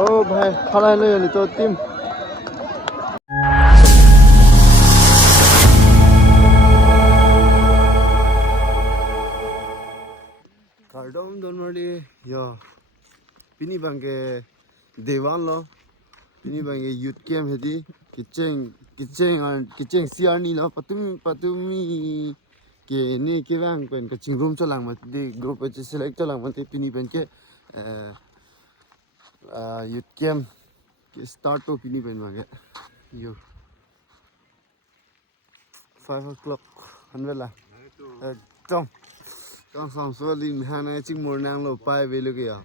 Oh भाई खड़ा ले यानी तो टीम कार्डम दोनों या पिनी बंगे देवान लो पिनी बंगे यूथ गेम है दी किचेंग सियानी लो पतुमी के ने के वांग पेन का चिंगरूम चलांग मत दी ग्रुप अच्छे सेलेक्ट चलांग मत पिनी बंगे youth game start to pini pen mage yo 5 o'clock hanwela tong som so lim hana ching mor nang lo pai ve lu ya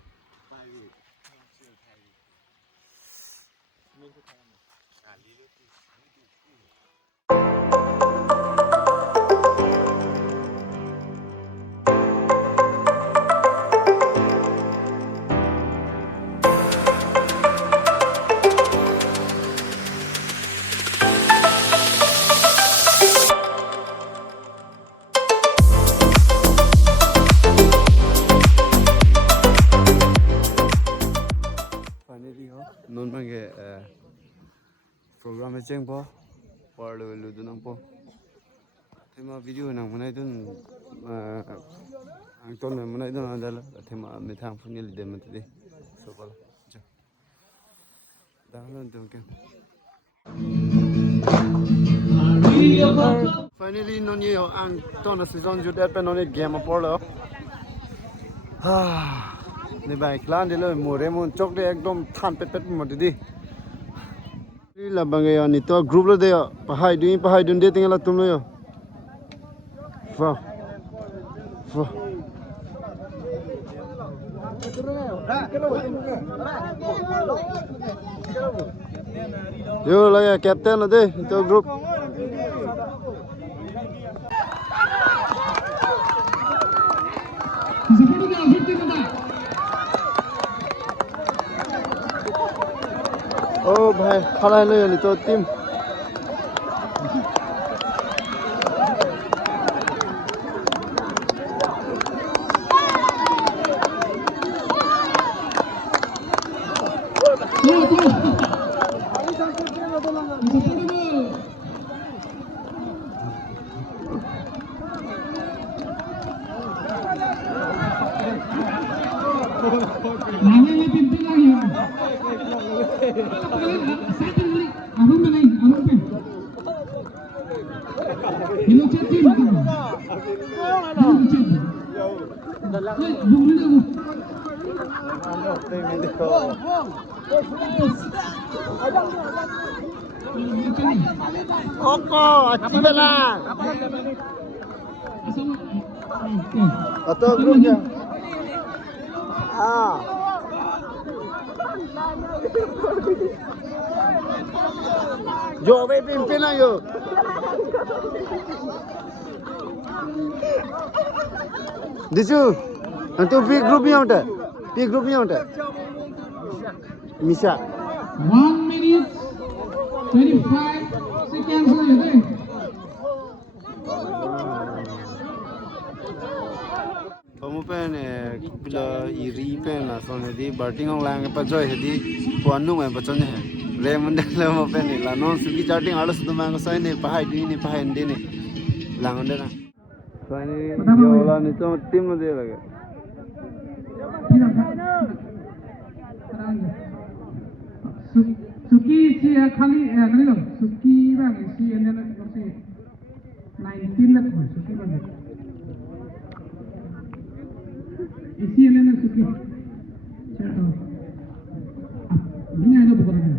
non mange program cheng po par lu du nang po thema video nang manai dun ang ton manai dun andala thema me thang phun li dem mate so pal ja dang dun ke finally non ye ang ton na season ju dat pe non ye game por lo haนี่ใบคลานเดี๋ยวเลยหมูเรมุนจกได้เอกดมท่านเป็ดหมดดินี่ละบางอย่างนี่ตัวกรุ๊ปเลยเดียวไปให้ดูเดี๋ยวติ้งละตุ้มเลยฟ้าเดี๋ยวเลยแคปเทนเลยดิตัวกรุ๊ปOh भाई खड़ा ले यानी तो team Oko, activela. Atau grupnya. Ah. Jo be pimpin ayo. Disu, nanti big groupnya ada. Big groupnya ada. Misha. 1 minute 25 seconds lagi. Kamu pen bila iri pen lah soalnya di batting orang yang pajoy hedi puanu yang pajon he. Lemon dah lama pen ni lah non suki charting ada satu mangga saya ni pahai ini ni langan deh na. Soalnya jola ni tu tim lo dia lagi. Suki si kali loh. Suki bang si ini nak berapa? 19 lah Suki bang. Isi ini nak Suki. Cakap. Ini ada bukan ada.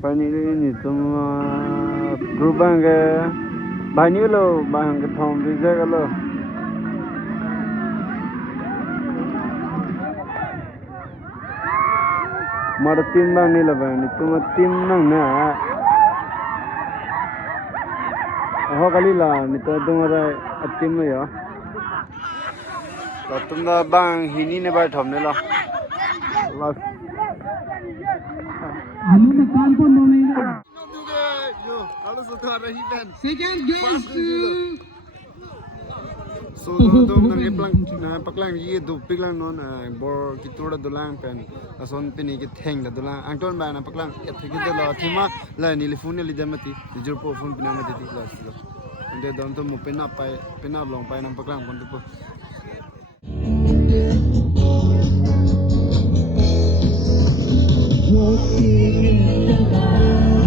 Pani ini semua grup bangga, banyu lo bangga thom bisa kalau. Mada tim bang ni lah bang, itu mah tim nang na. Ho kali la nito dumara atim lo yo. Tumda bang hini ne bai thom ne lo. Anu na tan pon no nei na. Yo, alu so thara hi pen. Second goes to So do nang paklang ye do piklang non bor kitura dulang pen ason pini ki theng da dulang angton ba na paklang et thigi de lo thima la ni le phone li damati jur po phone pina ma di la so ande don to mo pena pai pena long pai nam paklang kon to Walking in the light.